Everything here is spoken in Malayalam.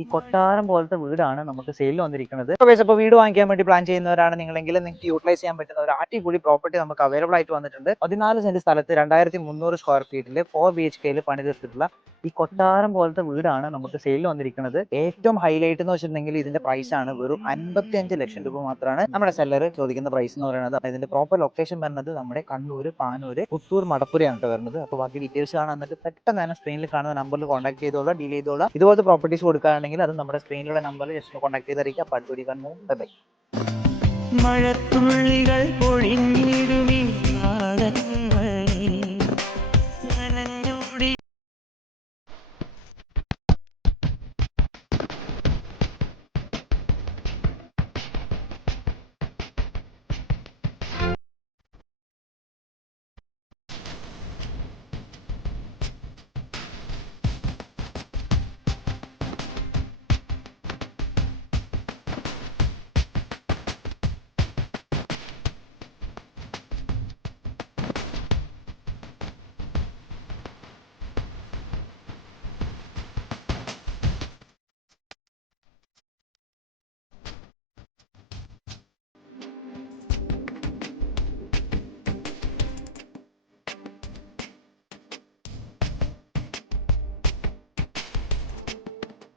ഈ കൊട്ടാരം പോലത്തെ വീടാണ് നമുക്ക് സെയിലിൽ വന്നിരിക്കുന്നത്. അപ്പോൾ വീട് വാങ്ങിക്കാൻ വേണ്ടി പ്ലാൻ ചെയ്യുന്നവരാണ് നിങ്ങളെങ്കിൽ നിങ്ങൾക്ക് യൂട്ടിലൈസ് ചെയ്യാൻ പറ്റുന്ന ഒരു അടിപൊളി പ്രോപ്പർട്ടി നമുക്ക് അവൈലബിൾ ആയിട്ട് വന്നിട്ടുണ്ട്. 14 സെന്റ് സ്ഥലത്ത് 2300 സ്ക്വയർ ഫീറ്റിൽ 4 BHK പണിതീർത്തിട്ടുള്ള ഈ കൊട്ടാരം പോലത്തെ വീടാണ് നമുക്ക് സെയിലിൽ വന്നിരിക്കുന്നത്. ഏറ്റവും ഹൈലൈറ്റ് എന്ന് വെച്ചിട്ടുണ്ടെങ്കിൽ ഇതിന്റെ പ്രൈസ് ആണ് വെറും 55 ലക്ഷം രൂപ മാത്രമാണ് നമ്മുടെ സെല്ലർ ചോദിക്കുന്ന പ്രൈസ് എന്ന് പറയുന്നത്. ഇതിന്റെ പ്രോപ്പർ ലൊക്കേഷൻ വരുന്നത് നമ്മുടെ കണ്ണൂർ, പാനൂർ, പുത്തൂർ, മടപ്പുരയാണ് വരുന്നത്. അപ്പോൾ ബാക്കി ഡീറ്റെയിൽസ് കാണാൻ എന്നിട്ട് പെട്ടെന്ന് തന്നെ സ്ക്രീനിൽ കാണുന്ന നമ്പറിൽ കോൺടാക്ട് ചെയ്തോളാം, ഡീൽ ചെയ്തോളാം. ഇതുപോലത്തെ പ്രോപ്പർട്ടീസ് കൊടുക്കുകയാണെങ്കിൽ അത് നമ്മുടെ സ്ക്രീനിലുള്ള നമ്പറിൽ ജസ്റ്റ് കോൺടാക്ട് ചെയ്തറിയിക്കാം. പട്ടൂരി കണ്ണൂർ. ബൈ. മഴത്തുള്ളികൾ പൊഴിഞ്ഞിടുമീ